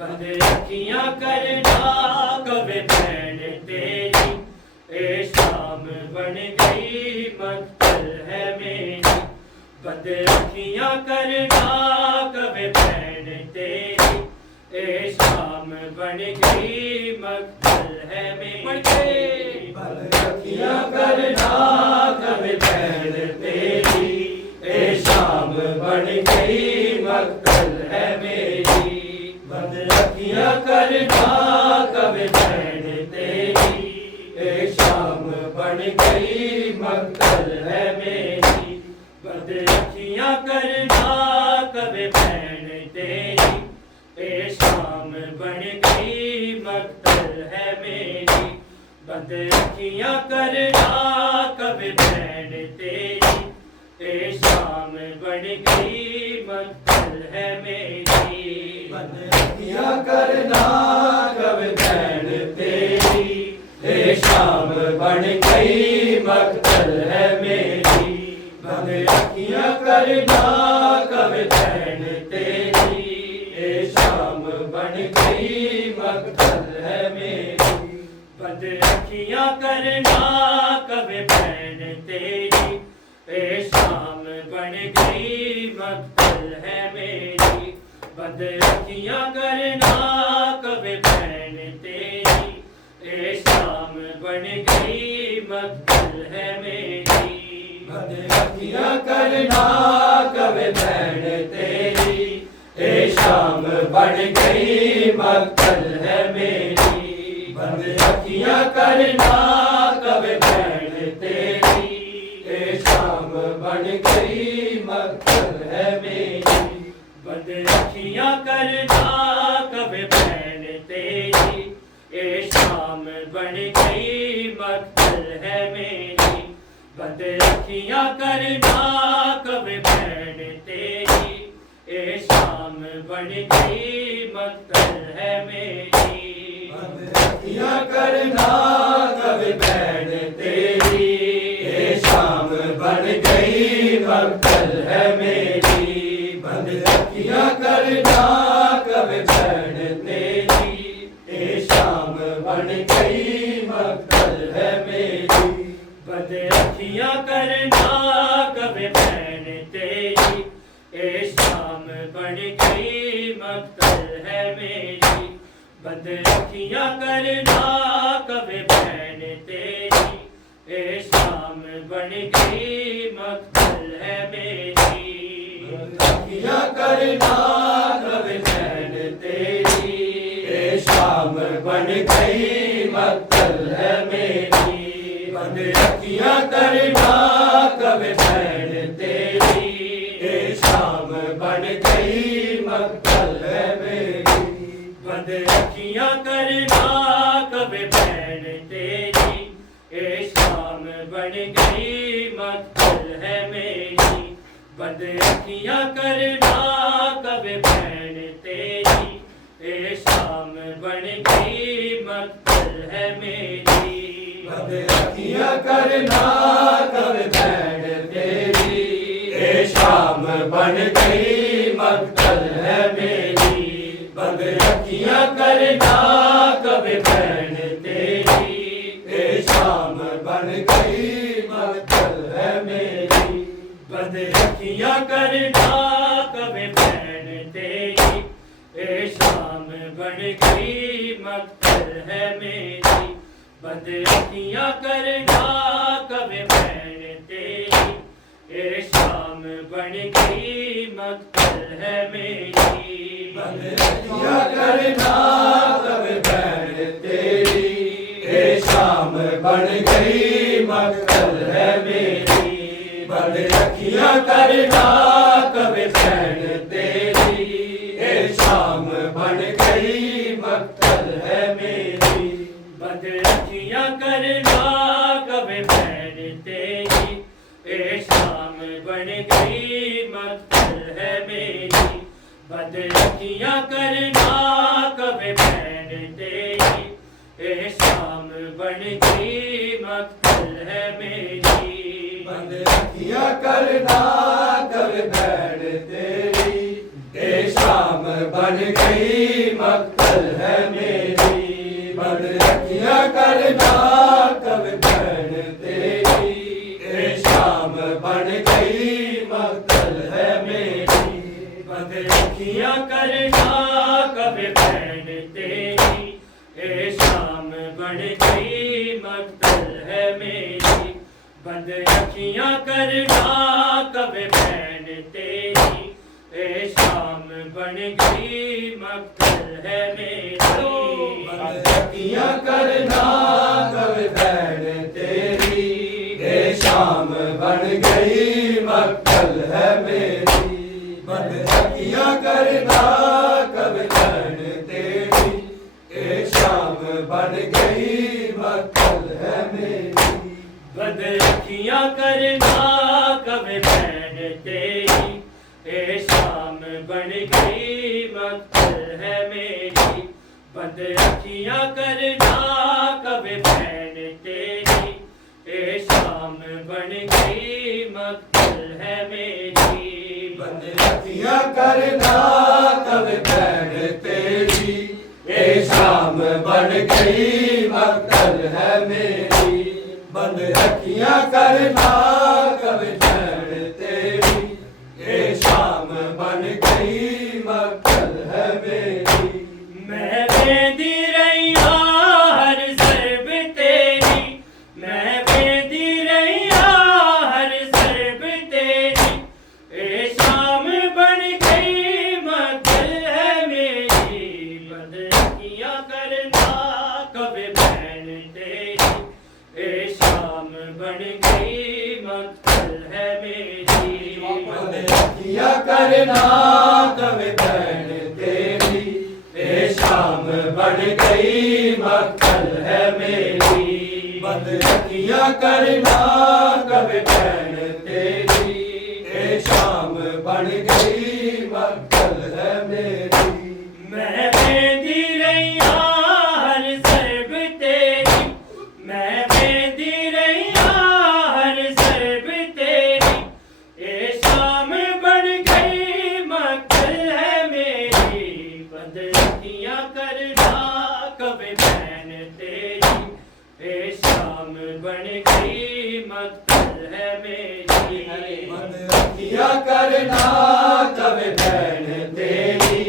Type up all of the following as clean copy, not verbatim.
बंद अखियां करना कभी भैन तेरी, ए शाम बन गई मक्तल है मेरी। बंद अखियां करना कभी भैन तेरी, ए शाम बन गई मक्तल है मेरी। बंद अखियां करना कभी भैन तेरी, ए शाम बन गई मक्तल है मेरी। बंद अखियां करना कभी भैन तेरी, ए शाम बन गई मक्तल है मेरी। बंद अखियां करना कभी भैन तेरी, ए शाम बन गई मक्तल है मेरी। बंद अखियां करना कभी भैन तेरी, ए शाम बन गई मक्तल है मेरी। बंद अखियां करना कभी भैन तेरी, ए शाम बन गई मक्तल है मेरी। बंद अखियां करना कभी भैन तेरी, ए शाम बन गई मक्तल है मेरी। बंद अखियां करना कभी भैन तेरी, ए शाम बन गई मक्तल है मेरी। बंद अखियां करना कभी भैन तेरी, ए शाम बन गई मक्तल है मेरी। बंद अखियां करना कभी भैन तेरी, ए शाम बन गई मक्तल है मेरी। बंद अखियां करना कभी भैन तेरी, ए शाम बन गई मक्तल है मेरी। बंद अखियां करना कभी भैन तेरी, ए शाम बन गई मक्तल है मेरी। बंद अखियां करना कभी भैन तेरी, ए शाम बन गई मक्तल है मेरी। बंद अखियां करना कभी भैन तेरी, ए शाम बन गई मक्तल है मेरी। बंद अखियां करना कभी भैन तेरी, ए शाम बन गई मक्तल है मेरी। बंद अखियां करना कभी भैन तेरी, ए शाम बन गई मक्तल है मेरी। बंद अखियां करना कभी भैन तेरी, ए शाम बन गई मक्तल है मेरी। बंद अखियां करना कभी भैन तेरी, ए शाम बन गई मक्तल है मेरी। बंद अखियां करना कभी भैन तेरी, ए शाम बन गई मक्तल है मेरी। बंद अखियां करना कभी भैन तेरी, ए शाम बन गई मक्तल है मेरी। बंद अखियां करना कभी भैन तेरी, ए शाम बन गई मक्तल है मेरी। बंद अखियां करना कभी भैन तेरी, ए शाम बन गई मक्तल है मेरी। बंद अखियां करना कभी भैन तेरी, ए शाम बन गई मक्तल है मेरी। बंद अखियां करना कभी भैन तेरी, ए शाम बन गई मक्तल है मेरी। बंद अखियां करना कभी भैन तेरी, ए शाम बन गई मक्तल है मेरी। बंद अखियां करना कभी भैन तेरी, ए शाम बन गई मक्तल है मेरी। बंद अखियां करना कभी भैन तेरी, ए शाम बन गई मक्तल है मेरी। बंद अखियां करना कभी भैन तेरी, ए शाम बन गई मक्तल है मेरी। बंद अखियां करना कभी भैन तेरी, ए शाम बन गई मक्तल है मेरी। बंद अखियां करना कभी भैन तेरी, ए शाम बन गई मक्तल मक्तल है मेरी। बंद अखियां करना कब बहन तेरी, ए शाम बन गई मक्तल है मेरी। बंद अखियां करना कब बहन तेरी, ए शाम बन गई मक्तल है मेरी। बंद अखियां करना कब बहन तेरी, ए शाम बन गई मक्तल है मेरी। बंद अखियां करना कब बहन तेरी, ए शाम बन गई मक्तल है मेरी। बंद अखियां करना कब बहन तेरी, ए शाम बन गई मक्तल है मेरी। बंद अखियां करना कब बहन तेरी, ए शाम बन गई मक्तल है मेरी। बंद अखियां करना कब बहन तेरी, ए शाम बन गई मक्तल है मेरी। बंद अखियां करना कब बहन तेरी, ए शाम बन गई मक्तल है मेरी। बंद अखियां करना कब बहन तेरी, ए शाम बन गई मक्तल है मेरी। मैं बेंदी रैया हर सरब तेरी, मैं बेंदी रैया हर सरब तेरी, ए शाम बन गई मक्तल है मेरी। बंद अखियां करना कब बहन तेरी, ए शाम बन गई मक्तल है मेरी। बंद अखियां करना कब बहन तेरी, ए शाम बन गई मक्तल है मेरी। बंद अखियां करना कब बहन तेरी, ए शाम बन गई मक्तल है मेरी। मैं बेंदी रैया हर सरब तेरी, मैं बेंदी रैया हर सरब तेरी, ए शाम बन गई मक्तल है मेरी। बंद अखियां करना कब बहन तेरी, ए शाम बन गई मक्तल है मेरी। बंद अखियां करना कब बहन तेरी,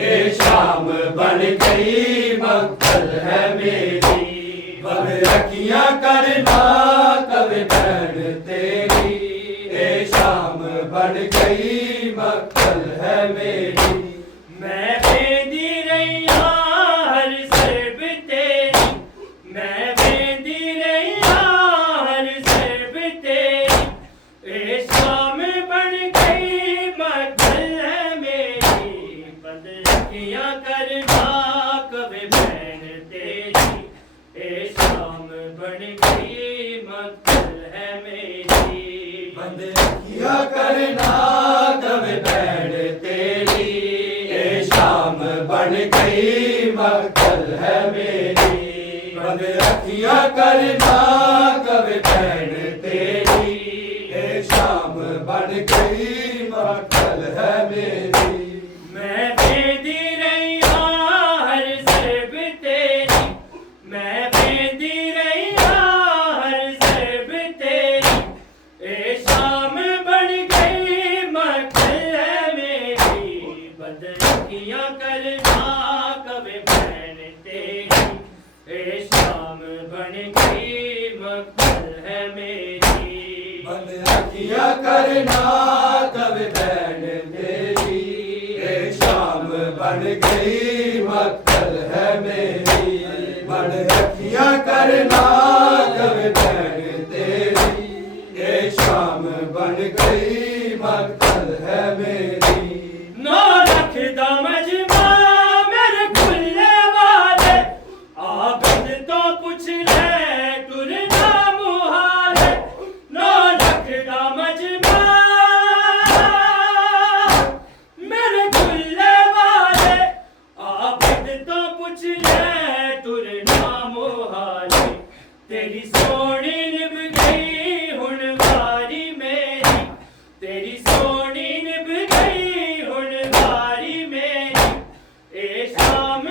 ए शाम बन गई मक्तल है मेरी। बंद अखियां करना कब बहन तेरी, ए शाम बन गई मक्तल है मेरी। मैं बेंदी रैया हर सरब तेरी, मैं बेंदी रैया हर सरब तेरी, ए शाम बन गई मक्तल है मेरी। बंद अखियां करना कब बहन तेरी, ए शाम बन गई मक्तल है मेरी। बंद अखियां करना कब बहन तेरी, ए शाम बन गई मक्तल है मेरी। बंद अखियां करना कब बहन तेरी, ए शाम बन गई मक्तल है मेरी। मैं बेंदी रैया हर सरब तेरी, मैं बेंदी रैया हर सरब तेरी, ए शाम बन गई मक्तल है मेरी। बंद अखियां करना कब बहन तेरी, ए शाम बन गई मक्तल है मेरी। बंद अखियां करना कब बहन तेरी, ए शाम बन गई मक्तल है मेरी। बंद अखियां करना कब बहन तेरी, ए शाम बन गई मक्तल है मेरी। 9 लाख दा मजमा मेरे खुले वाले, आबिद तो पुछ ले टुरना मुहाल। 9 लाख दा मजमा मेरे खुले वाले, आबिद तो पुछ ले टुरना मुहाल। तेरी सोनी निभ गई हुन वारी मेरी, तेरी सोनी निभ गई हुन वारी मेरी, ए शाम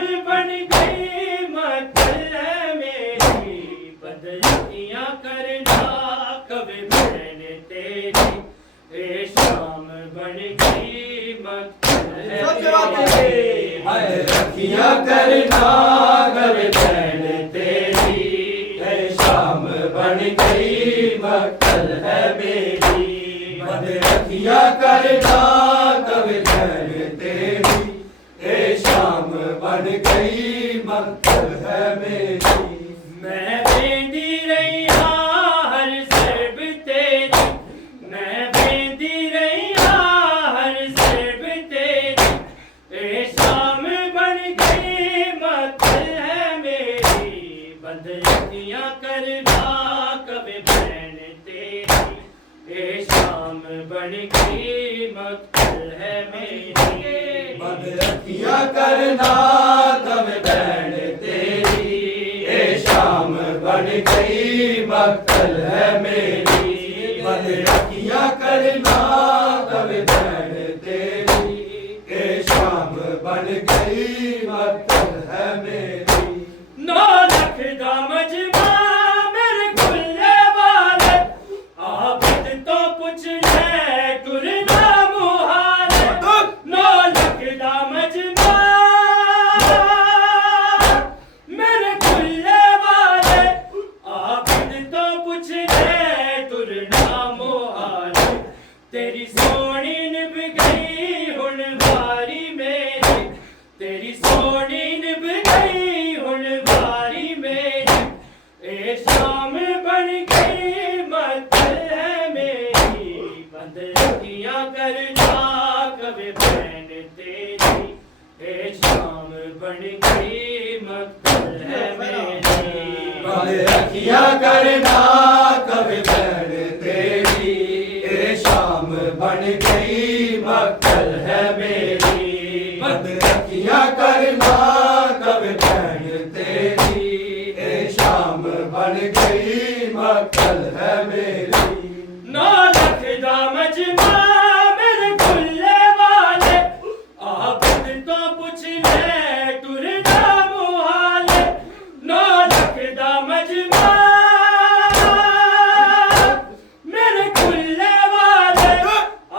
अखियां करना कवे बहन तेरी, ए शाम बन गई मक्तल है मेरी। बंद अखियां करना कवे बहन तेरी, ए शाम बन गई मक्तल है मेरी। मैं बेंदी रही हर सरब तेरी, मैं बेंदी रही हर सरब तेरी, ए शाम बन गई मक्तल है मेरी। बंद अखियां करना कवे बहन तेरी, ए शाम बन गई मक्तल है मेरी। बंद अखियां करना कवे बहन तेरी, ए शाम बन गई मक्तल है मेरी। बंद अखियां करना कवे बहन तेरी, ए शाम बन गई मक्तल है मेरी। 9 लाख दा मजमा मेरे खुले वाले, आबिद तो पुछ ले टुरना मुहाले। 9 लाख दा मजमा मेरे खुले वाले, आबिद तो पुछ ले टुरना मुहाले। तेरी सोनी निभ गई हुन वारी मेरी, तेरी सोनी निभ गई हुन वारी मेरी, ए शाम बन गई मक्तल है मेरी। बंद अखियां करना कवे बहन तेरी, ए शाम बन गई मक्तल है मेरी। बंद अखियां करना कवे बहन तेरी, ए शाम बन गई मक्तल है मेरी। बंद अखियां करना कवे बहन तेरी, ए शाम बन गई मक्तल है मेरी। 9 लाख दा मजमा मेरे खुले वाले, आबिद तो पुछ ले टुरना मुहाले। 9 लाख दा मजमा मेरे खुले वाले,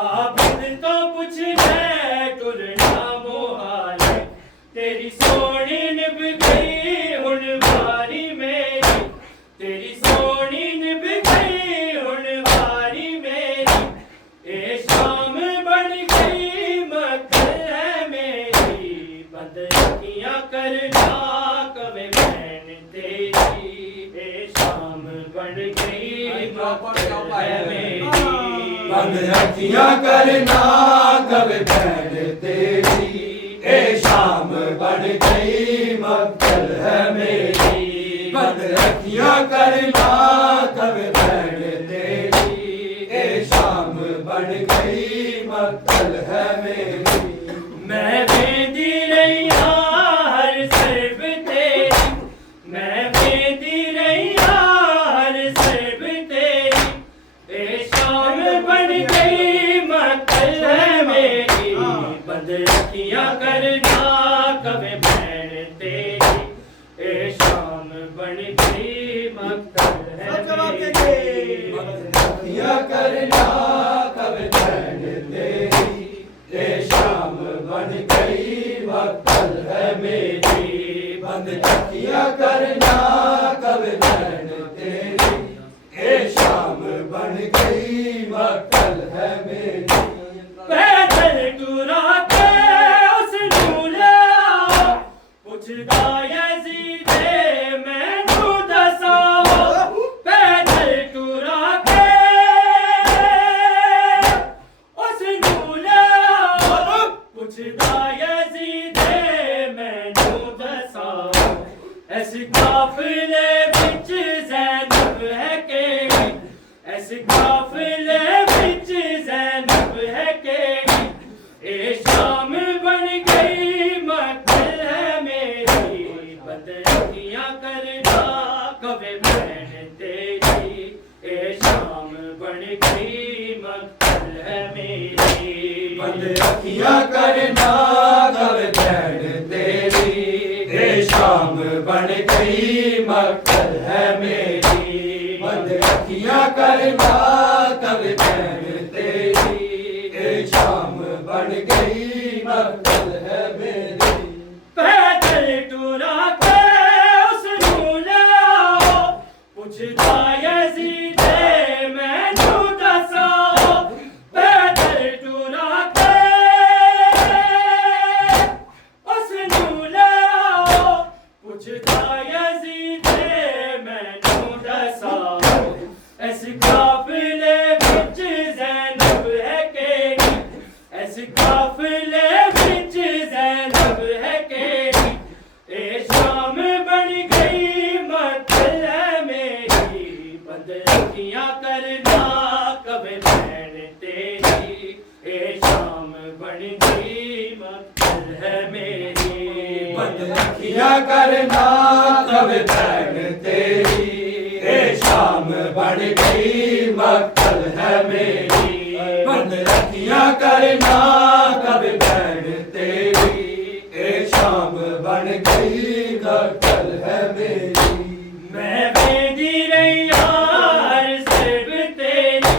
आबिद तो पुछ ले टुरना मुहाले। तेरी सोनी निभ गई हुन वारी मेरी, तेरी सोनी निभ गई हुन वारी मेरी, ए शाम बन गई मक्तल है मेरी। बंद अखियां करना कवे बहन तेरी, ए शाम बन गई मक्तल है मेरी। बंद अखियां करना कवे बहन तेरी, ए शाम बन गई मक्तल है मेरी। बंद अखियां करना कवे बहन तेरी, ए शाम बन गई मक्तल है मेरी। मैं बेंदी रही हर सरब तेरी, मैं बेंदी रही हर सरब तेरी, ए शाम बन गई मक्तल है मेरी। बंद अखियां करना कवे बहन तेरी, ए शाम बन गई मक्तल है मेरी। अखियां करना कवे बहन तेरी, ए शाम बन गई मक्तल है मेरी। बंद अखियां करना कवे बहन तेरी, ए शाम बन गई मक्तल है मेरी। पैदल टुरा के उस नूले आओ, पुछदा यज़ीदे मैनू दसाओ। पैदल टुरा के उस नूले आओ, पुछदा यज़ीदे मैनू दसाओ। इस काफिले विच ज़ैनब है केड़ी, इस काफिले विच ज़ैनब है केड़ी, ए शाम बन गई मक्तल है मेरी। बंद अखियां करना कवे बहन तेरी, ए शाम बन गई मक्तल है मेरी। बंद अखियां करना कवे बहन तेरी, ए शाम बन गई मक्तल है मेरी। बंद अखियां करना कवे बहन तेरी, ए शाम बन गई मक्तल है मेरी। ਪੁੱਛਦਾ ਯਜ਼ੀਦੇ ਮੈਨੂੰ ਦੱਸਾਓ ਇਸ ਕਾਫਲੇ ਵਿੱਚ ਜ਼ੈਨਬ ਹੈ ਕਿਹੜੀ ਇਸ ਕਾਫਲੇ ਵਿੱਚ ਜ਼ੈਨਬ ਹੈ ਕਿਹੜੀ ਇਹ ਸ਼ਾਮ ਬਣ ਗਈ ਮਕਲ ਹੈ ਮੇਰੀ ਬੰਦ ਅੱਖੀਆਂ ਕਰਨਾ ਕਵੇ ਭੈਣ ਤੇਰੀ ਇਹ ਸ਼ਾਮ ਬਣ ਗਈ ਮਕਲ ਹੈ ਮੇਰੀ ਬੰਦ ਅੱਖੀਆਂ ਕਰਨਾ ਕਵੇ ਭੈਣ ਤੇਰੀ ਇਹ ਸ਼ਾਮ ਬਣ ਗਈ ਮਕਲ ਹੈ ਮੇਰੀ ਬੰਦ ਅੱਖੀਆਂ ਕਰਨਾ ਕਵੇ ਭੈਣ ਤੇਰੀ ਇਹ ਸ਼ਾਮ ਬਣ ਗਈ ਮਕਲ ਹੈ ਮੇਰੀ ਮੈਂ ਵੇਂਦੀ ਰਹੀ ਹਰ ਜ਼ੈਬ ਤੇਰੀ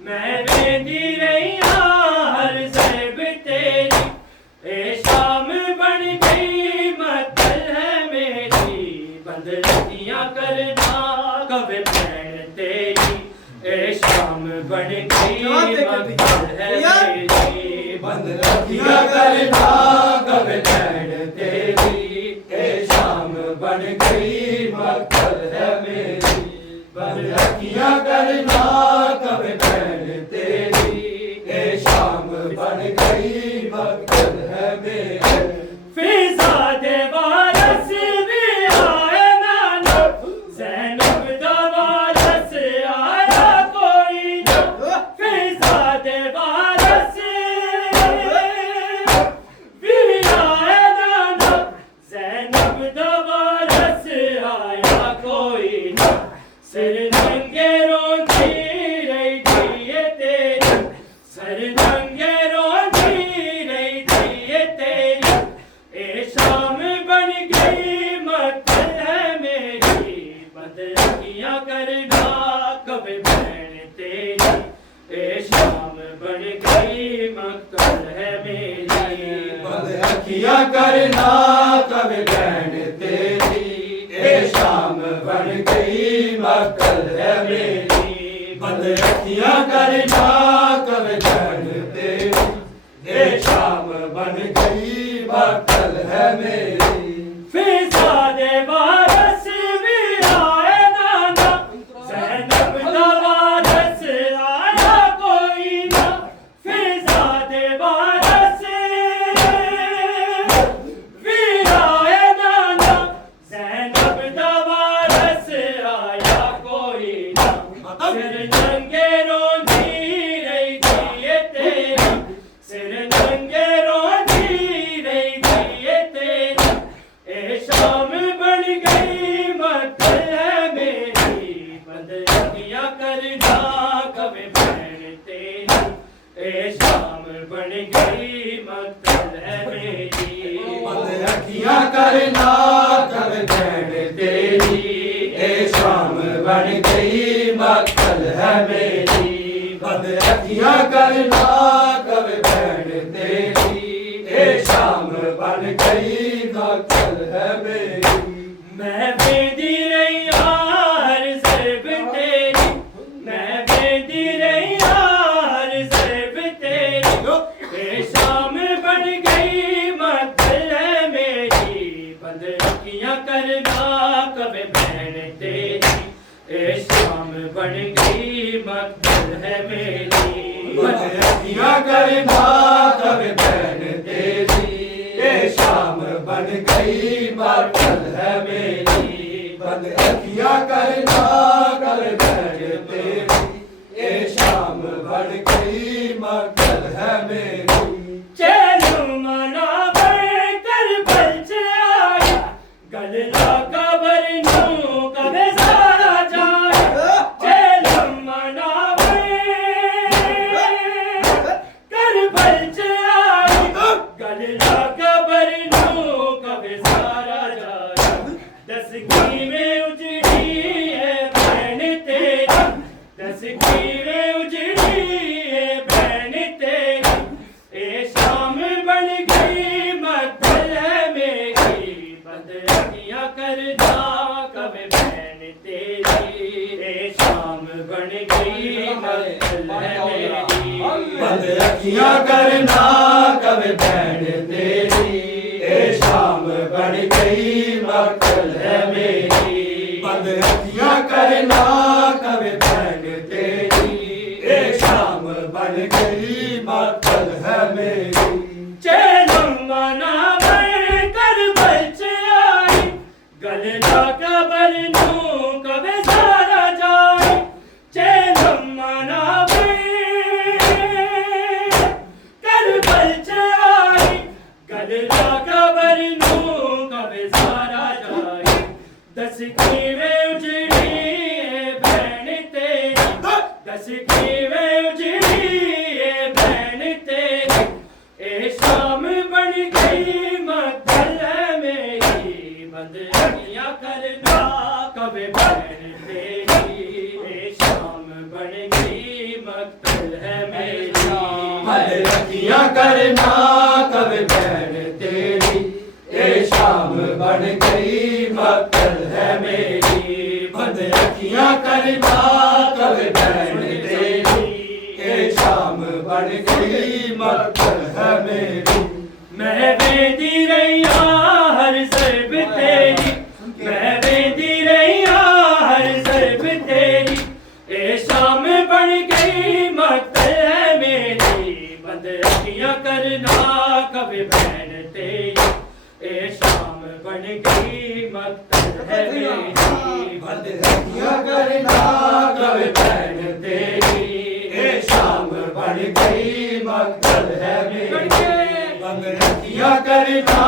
ਮੈਂ ਵੇਂਦੀ ਰਹੀ ਹਰ ਜ਼ੈਬ ਤੇਰੀ ਇਹ ਸ਼ਾਮ ਬਣ ਗਈ ਮਕਲ ਹੈ ਮੇਰੀ ਬੰਦ ਅੱਖੀਆਂ ਕਰਨਾ ਕਵੇ ਭੈਣ ਤੇਰੀ ਇਹ ਸ਼ਾਮ ਬਣ ਗਈ ਮਕਲ ਹੈ ਮੇਰੀ ਬੰਦ ਅੱਖੀਆਂ ਕਰਨਾ ਕਵੇ ਭੈਣ ਤੇਰੀ ਇਹ ਸ਼ਾਮ ਬਣ ਗਈ ਮਕਲ ਹੈ ਮੇਰੀ ਬੰਦ ਅੱਖੀਆਂ ਕਰਨਾ ਕਵੇ ਭੈਣ ਤੇਰੀ ਇਹ ਸ਼ਾਮ ਬਣ ਗਈ ਮਕਲ ਹੈ ਮੇਰੀ ਫਿਜ਼ਾ ਦੇ ਵਾਰਸ ਵੀ ਆਏ ਨਾਨਾ ਜ਼ੈਨਬ ਦਾ ਵਾਰਸ ਆਇਆ ਕੋਈ ਨਾ ਫਿਜ਼ਾ ਦੇ ਵਾਰਸ ਵੀ ਆਏ ਨਾਨਾ ਜ਼ੈਨਬ ਦਾ ਵਾਰਸ ਆਇਆ ਕੋਈ ਨਾ ਸਿਰ ਨੰਗੇ ਰੋਂਦੀ ਰਹੀ ਧੀਏ ਤੇਰੀ ਸਿਰ ਨੰਗੇ ਰੋਂਦੀ ਰਹੀ ਧੀਏ ਤੇਰੀ ਇਹ ਸ਼ਾਮ ਬਣ ਗਈ ਮਕਲ ਹੈ ਮੇਰੀ ਬੰਦ ਅੱਖੀਆਂ ਕਰਨਾ ਕਵੇ ਭੈਣ ਤੇਰੀ ਇਹ ਸ਼ਾਮ ਬਣ ਗਈ ਮਕਲ ਹੈ ਮੇਰੀ ਬੰਦ ਅੱਖੀਆਂ ਕਰਨਾ ਕਵੇ ਭੈਣ ਤੇਰੀ ਇਹ ਸ਼ਾਮ ਬਣ ਗਈ ਮਕਲ ਹੈ ਮੇਰੀ ਬੰਦ ਅੱਖੀਆਂ ਕਰਨਾ ਕਵੇ ਭੈਣ ਤੇਰੀ ਇਹ ਸ਼ਾਮ ਬਣ ਗਈ ਮਕਲ ਹੈ ਮੇਰੀ ਫਿਜ਼ਾ ਦੇ ਵਾਰਸ ਵੀ ਆਏ ਨਾਨਾ ਜ਼ੈਨਬ ਦਾ ਵਾਰਸ ਆਇਆ ਕੋਈ ਨਾ ਫਿਜ਼ਾ ਦੇ ਵਾਰਸ ਵੀ ਆਏ ਨਾਨਾ ਜ਼ੈਨਬ ਦਾ ਵਾਰਸ ਆਇਆ ਕੋਈ ਨਾ ਸਿਰ ਨੰਗੇ ਰੋਂਦੀ ਰਹੀ ਧੀਏ ਤੇਰੀ ਸਿਰ ਨੰਗੇ ਰੋਂਦੀ ਰਹੀ ਧੀਏ ਤੇਰੀ ਇਹ ਸ਼ਾਮ ਬਣ ਗਈ ਮਕਲ ਹੈ ਮੇਰੀ ਬੰਦ ਅੱਖੀਆਂ ਕਰਨਾ ਕਵੇ ਭੈਣ ਤੇਰੀ ਇਹ ਸ਼ਾਮ ਬਣ ਗਈ ਮਕਲ ਹੈ ਮੇਰੀ ਬੰਦ ਅੱਖੀਆਂ ਕਰਨਾ ਕਵੇ ਭੈਣ ਤੇਰੀ ਇਹ ਸ਼ਾਮ ਬਣ ਗਈ ਮਕਲ ਹੈ ਮੇਰੀ ਬੰਦ ਅੱਖੀਆਂ ਕਰਨਾ ਕਵੇ ਭੈਣ ਤੇਰੀ ਇਹ ਸ਼ਾਮ ਬਣ ਗਈ ਮਕਲ ਹੈ ਮੇਰੀ ਮੈਂ ਵੇਂਦੀ ਰਹੀ ਹਰ ਜ਼ੈਬ ਤੇਰੀ ਮੈਂ ਵੇਂਦੀ ਰਹੀ ਹਰ ਜ਼ੈਬ ਤੇਰੀ ਇਹ ਸ਼ਾਮ ਬਣ ਗਈ ਮਕਲ ਹੈ ਮੇਰੀ ਬੰਦ ਅੱਖੀਆਂ ਕਰਨਾ ਕਵੇ ਭੈਣ ਤੇਰੀ ਇਹ ਸ਼ਾਮ ਬਣ ਗਈ ਮਕਲ ਹੈ ਮੇਰੀ ਬੰਦ ਅੱਖੀਆਂ ਕਰਨਾ ਕਵੇ ਭੈਣ ਤੇਰੀ ਇਹ ਸ਼ਾਮ ਬਣ ਗਈ ਮਕਲ ਹੈ ਮੇਰੀ ਬੰਦ ਅੱਖੀਆਂ ਕਰਨਾ ਕਵੇ ਭੈਣ ਤੇਰੀ ਇਹ ਸ਼ਾਮ ਬਣ ਗਈ ਮਕਲ ਹੈ ਮੇਰੀ ਚੈਨੂੰ ਮਨਾਵੇ ਕਰਬਲ ਚ ਆਇਆ ਗਲ ਨਾ ਕਬਰ ਨੂੰ ਕਦੇ ਸਾਰਾ ਜਾਇਆ ਚੈਨੂੰ ਮਨਾਵੇ ਕਰਬਲ ਚ ਆਇਆ ਗਲ ਨਾ ਕਬਰ ਨੂੰ ਕਦੇ ਸਾਰਾ ਜਾਇਆ ਦਸ ਕਿਵੇਂ ਉਜੜੀ ਹੈ ਭੈਣ ਤੇਰੀ ਦਸ ਕਿਵੇਂ ਉਜੜੀ ਹੈ ਭੈਣ ਤੇਰੀ ਇਹ ਸ਼ਾਮ ਬਣ ਗਈ ਮਕਲ ਹੈ ਮੇਰੀ ਬੰਦ ਅੱਖੀਆਂ ਕਰਨਾ ਕਵੇ ਭੈਣ ਤੇਰੀ ਇਹ ਸ਼ਾਮ ਬਣ ਗਈ ਮਕਲ ਹੈ ਮੇਰੀ ਬੰਦ ਅੱਖੀਆਂ ਕਰਨਾ ਕਵੇ ਭੈਣ ਤੇਰੀ ਇਹ ਸ਼ਾਮ ਬਣ गई मक्तल है मेरी। बंद अखियां करना कभी बहन तेरी, ए शाम बन गई मक्तल है मेरी। चेलम्माना मैं कर बच आई, गलना कबर नू कबे सारा जाए। चेलम्माना मैं कर बच आई, गलना कबर नू कबे सारा जाए। दस कीवे उजड़ी बहन तेरी, दस कीवे उजड़ी बहन तेरी। ए शाम बन गई मक्तल है मेरी, बंद अखियां करना कबे बहन तेरी। ए शाम बन गई मक्तल है मेरी। बंद अखियां करना कभी बहन तेरी, ए शाम बन गई मक्तल है मेरी। बंद अखियां करना कभी बहन तेरी, ए शाम बन गई मक्तल है मेरी। मैं वेंदी रहिया हर सरब तेरी, मैं वेंदी रहिया हर सरब तेरी। ए शाम बन गई मक्तल है मेरी, बंद अखियां करना कभी बहन तेरी। ए शाम बन गई मक्तल है मेरी। बंद अखियां करना कभी बहन तेरी, ए शाम बन गई मक्तल है मेरी। बंद अखियां करना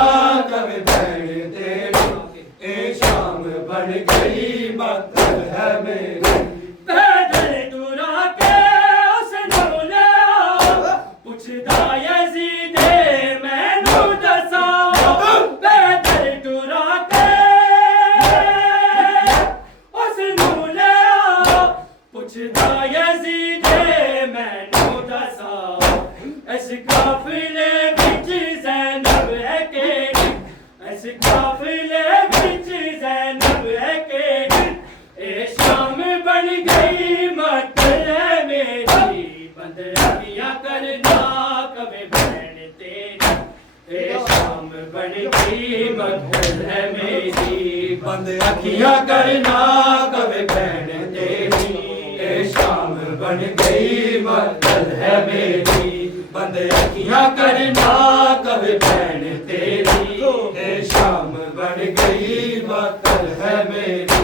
कभी बहन तेरी, ए शाम बन गई मक्तल है मेरी। पैदल टुरा के उस नूले आओ, पुछदा यज़ीदे मैनू दसाओ। पैदल टुरा के उस नूले आओ, पुछदा यज़ीदे मैनू दसाओ। इस काफिले विच ज़ैनब है केड़ी, इस काफिले विच ज़ैनब है केड़ी। ए शाम बन गई मक्तल है मेरी, बंद अखियां करना कभी बहन तेरी। ए शाम बन गई मक्तल है मेरी। बंद अखियां करना कभी बहन तेरी, ए शाम बन गई मक्तल है मेरी। बंद अखियां करना कभी बहन तेरी, ए शाम बन गई मक्तल है मेरी।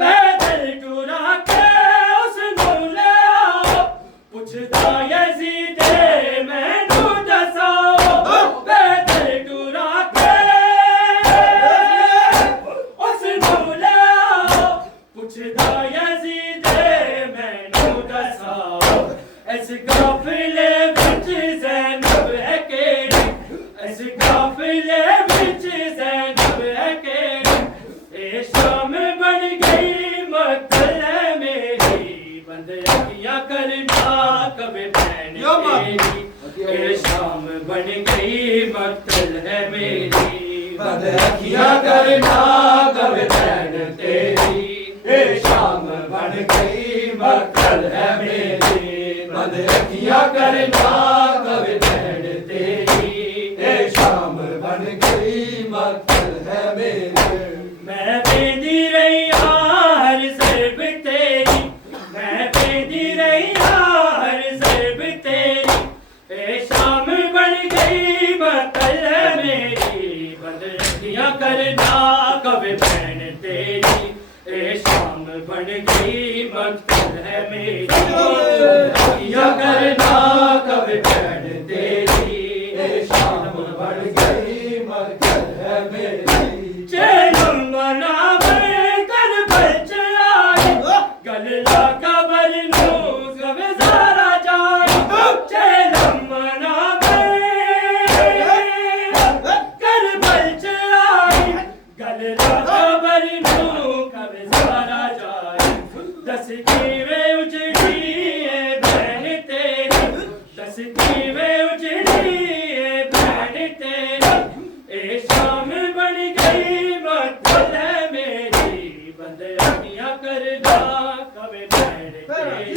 पैदल टुरा के उस नूले आओ, पुछदा यज़ीदे मैनू दसाओ। पैदल टुरा के उस नूले आओ, पुछदा यज़ीदे मैनू दसाओ। इस काफिले विच ज़ैनब है केड़ी, इस काफिले विच ज़ैनब है केड़ी। ए शाम बन गई मक्तल है मेरी, बंद अखियां करना कभी बहन तेरी। ए शाम बन गई मक्तल है मेरी। बंद अखियां करना कभी बहन तेरी, ए शाम बन गई मक्तल है मेरी। बंद अखियां करना कभी बहन तेरी, ए शाम बन गई मक्तल है मेरी। मैं वेंदी रहिया हर सरब तेरी, मैं वेंदी रहिया हर सरब तेरी। ए शाम बन गई मक्तल है मेरी, बंद अखियां करना कभी बहन तेरी। ए शाम बन गई मक्तल है मेरी। अखियां करना कभी बहन तेरी, ए शाम बन गई मक्तल है मेरी। चेलम्माना मैं कर बच आई, गलना कबर नू कबे सारा जाए। चेलम्माना मैं कर बच आई, गलना कबर नू कबे सारा जाए। दस कीवे उजड़ी बहन तेरी, दस कीवे उजड़ी बहन तेरी। ए शाम बन गई मक्तल है मेरी, बंद अखियां करना कभी बहन तेरी।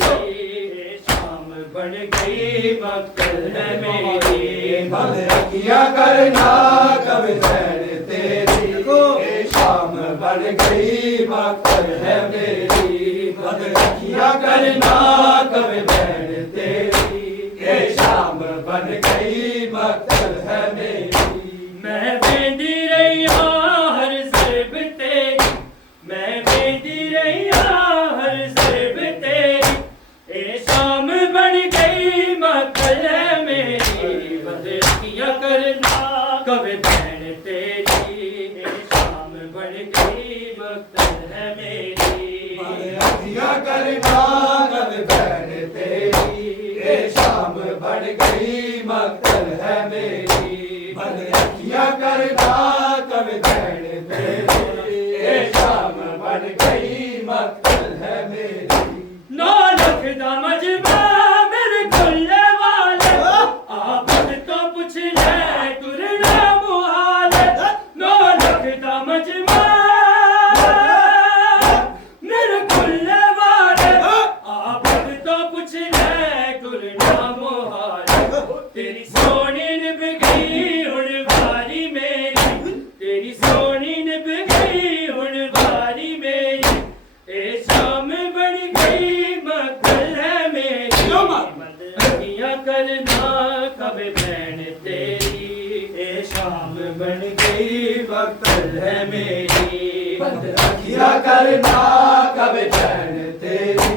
ए शाम बन गई मक्तल है मेरी। बंद अखियां करना कभी बहन तेरी, शाम बन गई मक्तल है मेरी बद अखियां करना कब बहन तेरी ये शाम बन गई मक्तल है मेरी मैं बेंदी रही हर ज़रब तेरी मैं बेंदी रही हर ज़रब तेरी ए शाम बन गई मक्तल है मेरी बद अखियां करना कब बहन तेरी ए शाम बन गई मक्तल है मेरी अखियां करना कब बहन तेरी ये शाम बन गई मक्तल है मेरी बद अखियां करना कब बहन तेरी ये शाम बन गई मक्तल है मेरी 9 लाख दा मजबा मेरे खुले वाले आपस तो पुछ ले तुरना मुहाल 9 लाख दा मजबा मेरे खुले वाले आपस तो पुछ ले तुरना मुहाल तेरी सोनी निभ गई हुण वारी मेरी तेरी सोनी निभ गई हुण वारी मेरी ए शाम बन गई मक्तल है मेरी अखियां करना कब बहन तेरी ए शाम बन गई मक्तल है मेरी अखियां करना कब बहन तेरी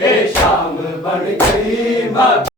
ये शाम बन गई मक्तल